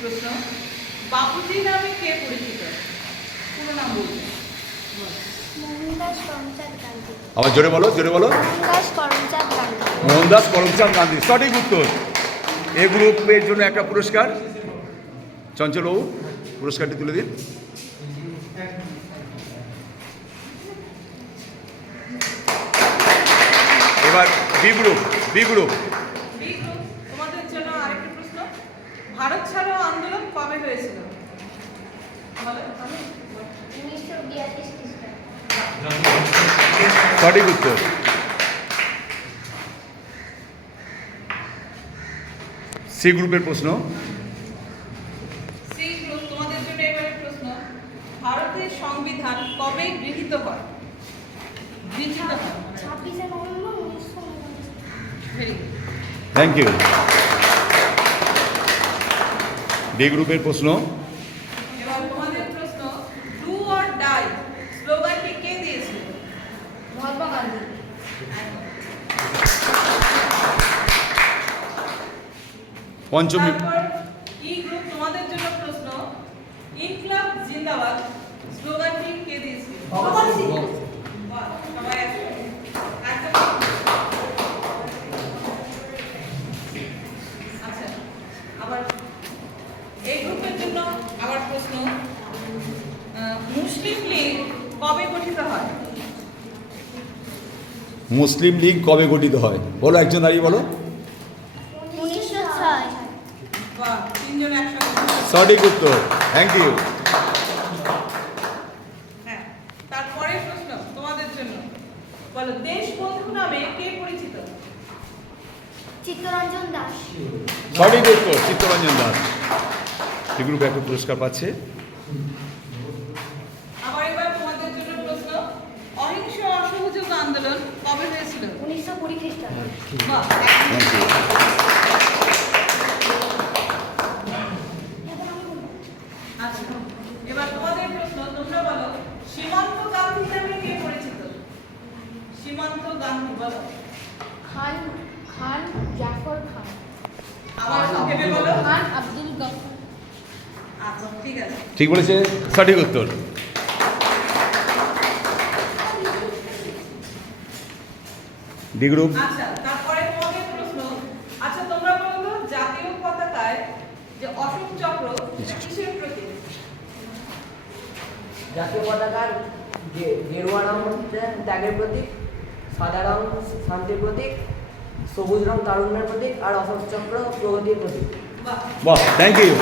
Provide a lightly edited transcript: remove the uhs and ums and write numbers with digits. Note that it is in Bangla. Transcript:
প্রশ্ন, বাপুজি নামে কে পরিচিত? পুরো নাম বলুন। মোহনদাস করমচাঁদ গান্ধী। আবার জোরে বলো, জোরে বলো। মোহনদাস করমচাঁদ গান্ধী। মোহনদাস করমচাঁদ গান্ধী, সঠিক উত্তর। এ গ্রুপের জন্য একটা পুরস্কার। চঞ্চলবাবু, পুরস্কারটি তুলে দিন। এবার বি গ্রুপ। বি গ্রুপ, তোমাদের জন্য আরেকটি প্রশ্ন, ভারত ছাড়ো আন্দোলন কবে হয়েছিল? বলো, আমি 1942 খ্রিস্টাব্দে। সঠিক উত্তর। সি গ্রুপের প্রশ্ন। সি গ্রুপ, তোমাদের জন্য এবারে প্রশ্ন, ভারতের সংবিধান কবে গৃহীত হয়? গৃহীত হয় 26শে November 1949। Very good. Thank you. D গ্রুপের প্রশ্ন। এবার তোমাদের প্রশ্ন, ডু অর ডাই স্লোগানটি কে দিয়েছিল? মহাত্মা গান্ধী। পঞ্চমী। তারপর ই গ্রুপ, তোমাদের জন্য প্রশ্ন, ইনকলাব জিন্দাবাদ স্লোগানটি কে দিয়েছিল? ভগৎ সিং। বাহ, সবাই একসাথে। একদম। আচ্ছা, আবার এই গ্রুপের জন্য আবার প্রশ্ন, মুসলিম লীগ কবে গঠিত হয়? মুসলিম লীগ কবে গঠিত হয়? বলো, একজন দাঁড়িয়ে বলো। 1906। বাহ, তিনজন একসঙ্গে। সঠিক উত্তর, থ্যাংক ইউ। হ্যাঁ, তারপরে প্রশ্ন তোমাদের জন্য, বলো, দেশবন্ধু নামে কে পরিচিত? চিত্তরঞ্জন দাস। সঠিক উত্তর, চিত্তরঞ্জন দাস। এই গ্রুপে একটা পুরস্কার পাচ্ছে। আবার এবার তোমাদের জন্য প্রশ্ন, অহিংস অসহযোগ আন্দোলন কবে হয়েছিল? 1920 খ্রিস্টাব্দে। বাহ, থ্যাংক ইউ। আচ্ছা, এবার তোমাদের প্রশ্ন, তোমরা বলো, সীমান্ত গান্ধী নামে কে পরিচিত? সীমান্ত গান্ধী, বলো। খান জাফর খান। আবার ভেবে বলো। খান আব্দুল গফর। আচ্ছা, ঠিক আছে। ঠিক বলেছে, সঠিক উত্তর। D group. আচ্ছা, তারপরে তোমাদের প্রশ্ন, আচ্ছা তোমরা বলো তো, জাতীয় পতাকায় যে অশোক চক্র কিসের প্রতীক? জাতীয় পতাকার যে গেরুয়া রং হচ্ছে ত্যাগের প্রতীক, সাদা রং শান্তির প্রতীক, সবুজ রং তারুণ্যের প্রতীক, আর অশোক চক্র প্রগতির প্রতীক। বাহ, বাহ, থ্যাংক ইউ।